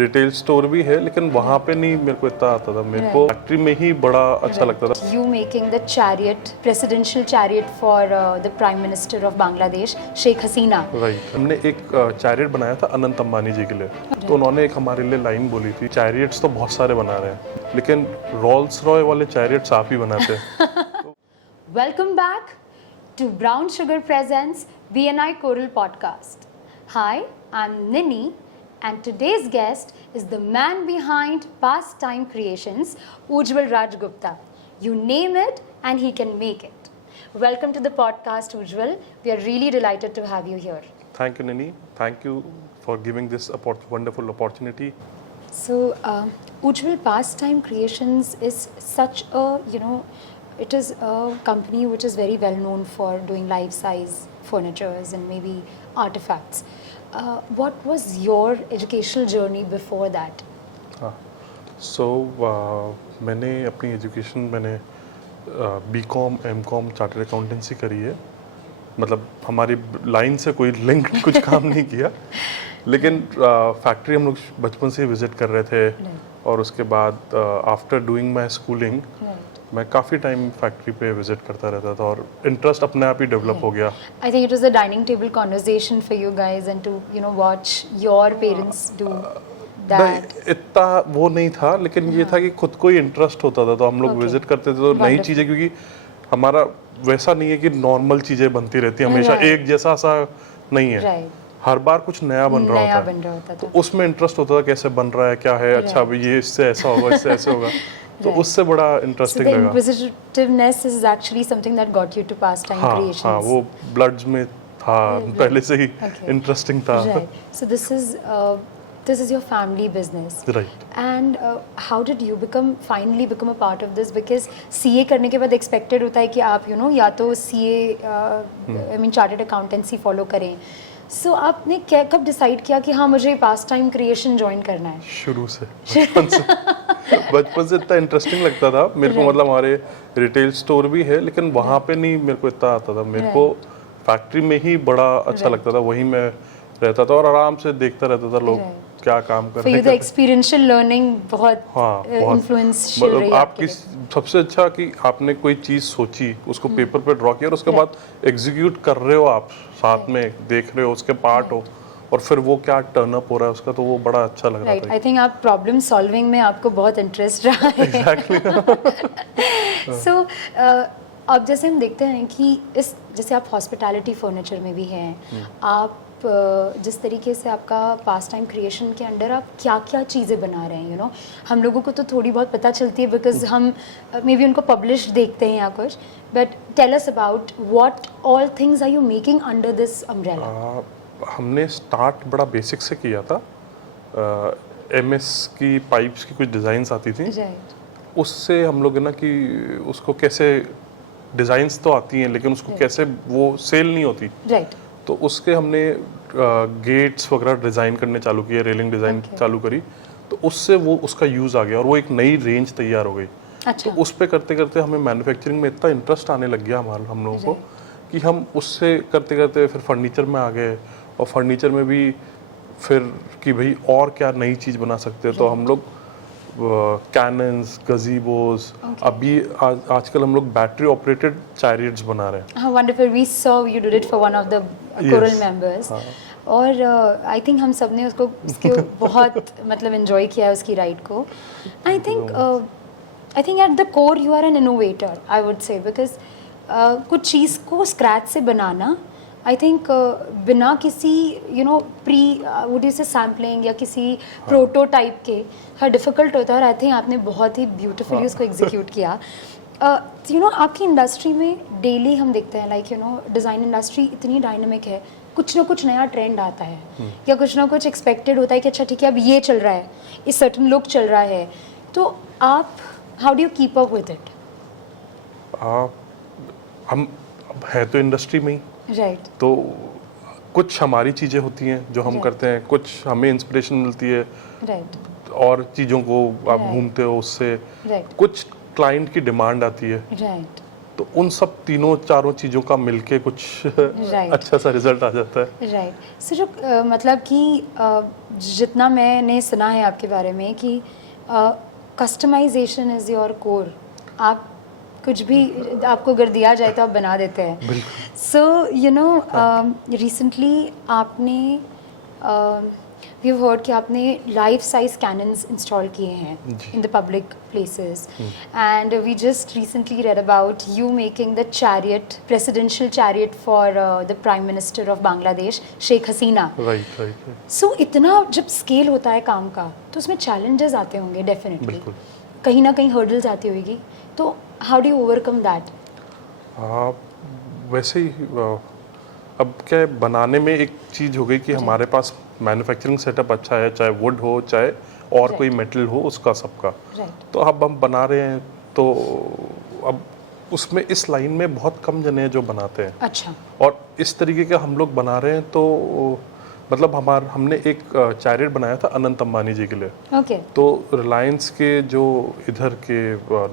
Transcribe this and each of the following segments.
Retail store भी है लेकिन वहाँ पे नहीं मेरे को इतना आता था, मेरे को फैक्ट्री में ही बड़ा अच्छा लगता था। You making the chariot, presidential chariot for the Prime Minister of Bangladesh, Sheikh Hasina. Right, हमने एक चैरियट बनाया था अनंत अंबानी जी के लिए, तो उन्होंने एक हमारे लिए लाइन बोली थी, चैरियट्स तो बहुत सारे बना रहे हैं लेकिन रोल्स रॉय वाले चैरियट्स आप ही बनाते हैं। Welcome back to Brown Sugar Presents BNI Choral Podcast. Hi, I'm Nini. And today's guest is the man behind Pastime Creations, Ujjwal Raj Gupta. You name it and he can make it. Welcome to the podcast, Ujjwal. We are really delighted to have you here. Thank you, Nini. Thank you for giving this wonderful opportunity. So, Ujjwal Pastime Creations is such a, it is a company which is very well known for doing life-size furnitures and maybe artifacts. What was your educational journey before that? So, मैंने अपनी education BCom MCom chartered accountancy करी है, मतलब हमारी line से कोई link कुछ काम नहीं किया, लेकिन फैक्ट्री हम लोग बचपन से विजिट कर रहे थे और उसके बाद आफ्टर डूइंग माय स्कूलिंग मैं काफ़ी टाइम फैक्ट्री पे विजिट करता रहता था और इंटरेस्ट अपने आप ही डेवलप हो गया। I think it was a dining table conversation for you guys and to watch your parents do that. नहीं, इतना वो नहीं था, लेकिन ये था कि खुद को ही इंटरेस्ट होता था तो हम लोग विजिट करते थे तो नई चीज़ें, क्योंकि हमारा वैसा नहीं है कि नॉर्मल चीज़ें बनती रहती हैं हमेशा एक जैसा सा नहीं है, हर बार कुछ नया बन रहा होता है, तो उसमें इंटरेस्ट होता था कैसे बन रहा है, क्या है, अच्छा अभी ये इससे ऐसा होगा, इससे ऐसे होगा, तो उससे बड़ा इंटरेस्टिंग लगा। Inquisitiveness is actually something that got you to Pastime Creations. हाँ, वो ब्लड्स में था पहले से ही, इंटरेस्टिंग था। Right. So this is your family business. Right. And how did you finally become a part of this? Because CA करने के बाद expected होता है कि आप या तो CA I mean chartered accountancy follow करें। So आपने कब डिसाइड किया कि हाँ मुझे Pastime Creation ज्वाइन करना है? शुरू से, बचपन से इतना इंटरेस्टिंग लगता था मेरे को, मतलब हमारे रिटेल स्टोर भी है लेकिन वहाँ पे नहीं मेरे को इतना आता था, मेरे को फैक्ट्री में ही बड़ा अच्छा लगता था, वहीं मैं रहता था और आराम से देखता रहता था लोग क्या काम कर रहे हैं। तो एक्सपीरियंशियल लर्निंग बहुत इन्फ्लुएंशियल रही आपकी। सबसे अच्छा कि आपने कोई चीज़ सोची, उसको पेपर पे ड्रॉ किया और उसके बाद एग्जीक्यूट कर रहे हो, आप साथ में देख रहे हो, उसके पार्ट हो और फिर वो क्या टर्न अप हो रहा है उसका, तो वो बड़ा अच्छा लग रहा था। आई थिंक आप प्रॉब्लम सॉल्विंग में आपको बहुत इंटरेस्ट रहा है। सो अब जैसे हम देखते हैं कि जैसे आप हॉस्पिटैलिटी फर्नीचर में भी हैं, आप जिस तरीके से आपका Pastime क्रिएशन के अंडर आप क्या क्या चीज़ें बना रहे हैं, हम लोगों को तो थोड़ी बहुत पता चलती है बिकॉज हम मे बी उनको पब्लिश देखते हैं या कुछ, but tell us about what all things are you making under this umbrella. हमने स्टार्ट बड़ा बेसिक से किया था, MS की पाइप्स की कुछ डिज़ाइंस आती थी, उससे हम लोग ना कि उसको कैसे, डिज़ाइंस तो आती हैं लेकिन उसको कैसे वो सेल नहीं होती, तो उसके हमने गेट्स वगैरह डिज़ाइन करने चालू किए, रेलिंग डिज़ाइन चालू करी, तो उससे वो उसका यूज़ आ गया और वो एक नई रेंज तैयार हो गई। तो उस पे करते करते हमें मैन्युफैक्चरिंग में इतना इंटरेस्ट आने लग गया हम लोगों को कि हम उससे करते करते फिर फर्नीचर में आ गए और फर्नीचर में भी फिर कि भाई और क्या नई चीज़ बना सकते हैं, तो हम लोग कैनन्स, गजीबोस, अभी आजकल हम लोग बैटरी ऑपरेटेड चैरियट्स बना रहे हैं। Wonderful, we saw you did it for one of the choral members और आई थिंक हम सब ने उसके बहुत मतलब एंजॉय किया है उसकी राइड को। I think at the core you are an innovator, I would say, because कुछ चीज़ को स्क्रैच से बनाना, आई थिंक बिना किसी प्री वुड यू से सैम्पलिंग या किसी प्रोटोटाइप के हर डिफ़िकल्ट होता है, और आई थिंक आपने बहुत ही ब्यूटिफुली उसको एग्जीक्यूट किया। आपकी इंडस्ट्री में डेली हम देखते हैं डिज़ाइन इंडस्ट्री इतनी डायनामिक है, कुछ ना कुछ नया ट्रेंड आता है या कुछ ना कुछ एक्सपेक्टेड होता है कि अच्छा ठीक है अब ये चल रहा है, इस सर्टन लुक चल रहा है, तो आप how do you keep up with it? हम है तो इंडस्ट्री में ही, तो कुछ हमारी चीज़ें होती हैं जो हम करते हैं, कुछ हमें इंस्पिरेशन मिलती है और चीज़ों को आप घूमते हो उससे, कुछ क्लाइंट की डिमांड आती है, तो उन सब तीनों चारों चीज़ों का मिलके कुछ अच्छा सा रिजल्ट आ जाता है। राइट। सो जो मतलब कि जितना मैंने सुना है आपके बारे में कि कस्टमाइजेशन इज़ योर कोर, आप कुछ भी आपको अगर दिया जाए तो आप बना देते हैं। सो यू नो रिसेंटली आपने वी हैव हर्ड कि आपने लाइफ साइज कैनन्स इंस्टॉल किए हैं in the public places, and we just recently read about you making the chariot, presidential chariot for the prime minister of Bangladesh Sheikh Hasina. Right. So इतना जब scale होता है काम का तो उसमें चैलेंजेस आते होंगे डेफिनेटली, कहीं ना कहीं हर्डल्स आती होगी, तो how do you overcome that? वैसे ही अब क्या है, बनाने में एक चीज़ हो गई कि हमारे पास मैन्युफैक्चरिंग सेटअप अच्छा है, चाहे वुड हो चाहे और कोई मेटल हो, उसका सबका। तो अब हम बना रहे हैं तो अब उसमें इस लाइन में बहुत कम जने हैं जो बनाते हैं। अच्छा। और इस तरीके का हम लोग बना रहे हैं तो मतलब हमने एक चैरियट बनाया था अनंत अंबानी जी के लिए। ओके। तो रिलायंस के जो इधर के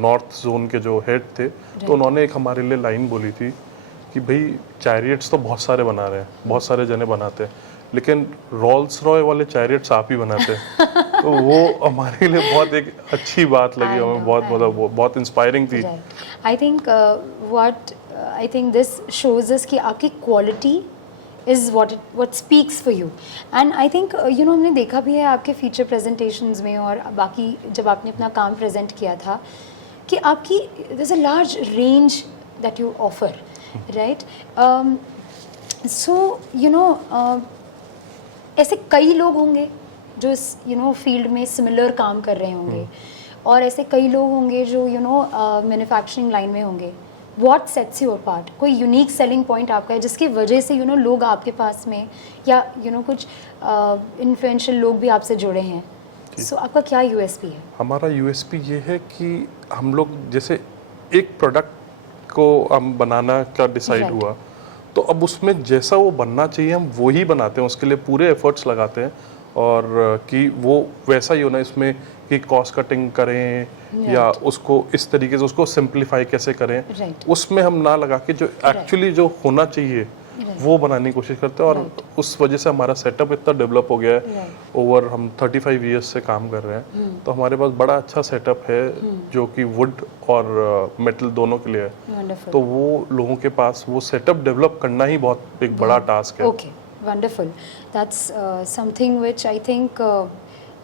नॉर्थ जोन के जो हेड थे, तो उन्होंने एक हमारे लिए लाइन बोली थी कि भाई चैरियट्स तो बहुत सारे बना रहे हैं, बहुत सारे जने बनाते हैं, लेकिन रोल्स रॉय वाले चैरियट्स आप ही बनाते हैं। तो वो हमारे लिए बहुत एक अच्छी बात लगी हमें, बहुत मतलब बहुत इंस्पायरिंग थी। I think this shows us कि आपकी quality is what speaks for you, and I think you know हमने देखा भी है आपके फीचर प्रेजेंटेशंस में और बाकी जब आपने अपना काम प्रेजेंट किया था कि आपकी there's a large range that you offer, right? So you know ऐसे कई लोग होंगे जो इस फील्ड में सिमिलर काम कर रहे होंगे, और ऐसे कई लोग होंगे जो मैन्युफैक्चरिंग लाइन में होंगे। What sets you apart? कोई यूनिक सेलिंग पॉइंट आपका है जिसकी वजह से लोग आपके पास में या कुछ इन्फ्लुएंशियल लोग भी आपसे जुड़े हैं? सो आपका क्या यूएसपी है? हमारा यूएसपी ये है कि हम लोग जैसे एक प्रोडक्ट को हम बनाना का डिसाइड हुआ, तो अब उसमें जैसा वो बनना चाहिए हम वो ही बनाते हैं, उसके लिए पूरे एफर्ट्स लगाते हैं, और कि वो वैसा ही होना, इसमें कि कॉस्ट कटिंग करें या उसको इस तरीके से उसको सिंप्लीफाई कैसे करें, उसमें हम ना लगा के जो एक्चुअली जो होना चाहिए वो बनाने की कोशिश करते हैं। और उस वजह से हमारा सेटअप इतना डेवलप हो गया है, ओवर हम 35 इयर्स से काम कर रहे हैं, तो हमारे पास बड़ा अच्छा सेटअप है जो कि वुड और मेटल दोनों के लिए है। तो वो लोगों के पास वो सेटअप डेवलप करना ही बहुत एक बड़ा टास्क है। Okay, wonderful. That's something which I think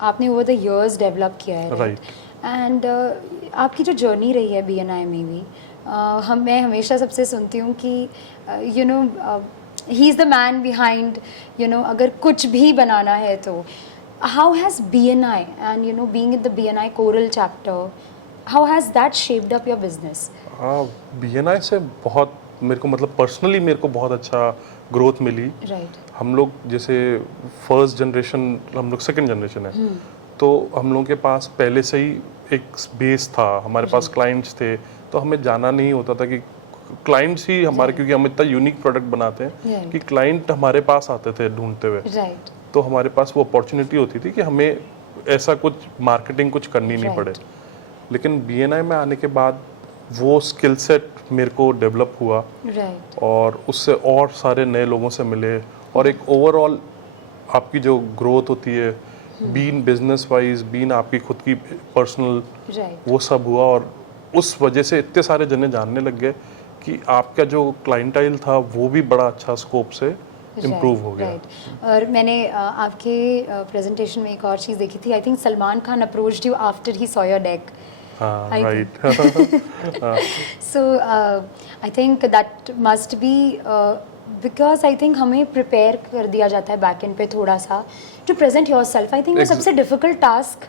आपने ओवर द इयर्स डेवलप किया है, राइट? एंड आपकी जो जर्नी रही है BNI में भी, मैं हमेशा सबसे सुनती हूँ कि he is the man behind, अगर कुछ भी बनाना है तो how has BNI and being in the BNI coral chapter, how has that shaped up your business? BNI से बहुत मेरे को मतलब पर्सनली मेरे को बहुत अच्छा ग्रोथ मिली। राइट। हम लोग जैसे फर्स्ट जनरेशन, हम लोग सेकंड जनरेशन है, तो हम लोगों के पास पहले से ही एक बेस था, हमारे पास क्लाइंट्स थे, तो हमें जाना नहीं होता था कि क्लाइंट्स ही हमारे, क्योंकि हम इतना यूनिक प्रोडक्ट बनाते हैं कि क्लाइंट हमारे पास आते थे ढूंढते हुए। राइट। तो हमारे पास वो अपॉर्चुनिटी होती थी कि हमें ऐसा कुछ मार्केटिंग कुछ करनी नहीं पड़े। लेकिन BNI में आने के बाद वो स्किल सेट मेरे को डेवलप हुआ, और उससे और सारे नए लोगों से मिले, और एक ओवरऑल आपकी जो ग्रोथ होती है बीन बिजनेस वाइज, बीन आपकी खुद की पर्सनल, वो सब हुआ, और उस वजह से इतने सारे जने जानने लग गए कि आपका जो क्लाइंटाइल था वो भी बड़ा अच्छा स्कोप से इम्प्रूव हो गया। और मैंने आपके प्रेजेंटेशन में एक और चीज़ देखी थी, I think Salman Khan approached you after he saw your deck. Right. So I think that must be because I think हमें प्रिपेयर कर दिया जाता है बैक एंड पे थोड़ा सा to present yourself. I think वो सबसे डिफिकल्ट टास्क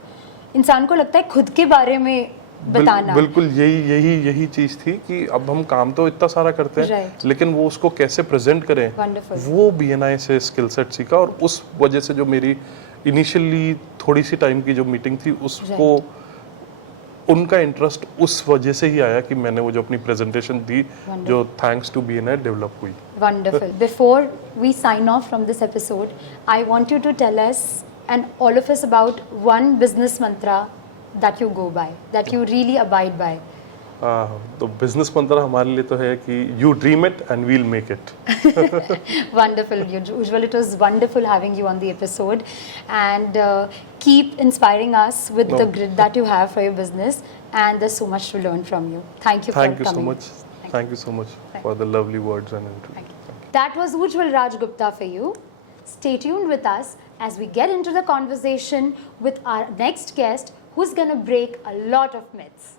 इंसान को लगता है खुद के बारे में बताना। बिल्कुल यही चीज थी कि अब हम काम तो इतना सारा करते हैं, लेकिन वो उसको कैसे प्रेजेंट करें, वो BNI से स्किल सेट सीखा। और उस वजह से जो मेरी इनिशियली थोड़ी सी टाइम की जो मीटिंग थी, उसको उनका इंटरेस्ट उस वजह से ही आया कि मैंने वो जो अपनी प्रेजेंटेशन दी, जो थैंक्स टू BNI डेवलप हुई। Wonderful. Before we sign off from this episode, I want you to tell us and all of us about one business mantra that you go by, that you really abide by. तो business मंत्र हमारे लिए तो है कि you dream it and we'll make it. Wonderful. Usually it was wonderful having you on the episode, and keep inspiring us with the grit that you have for your business, and there's so much to learn from you. Thank you Thank for you so coming. much. Thank you so much for the lovely words and interview. Thank you. That was Ujjwal Raj Gupta for you. Stay tuned with us as we get into the conversation with our next guest, who's going to break a lot of myths.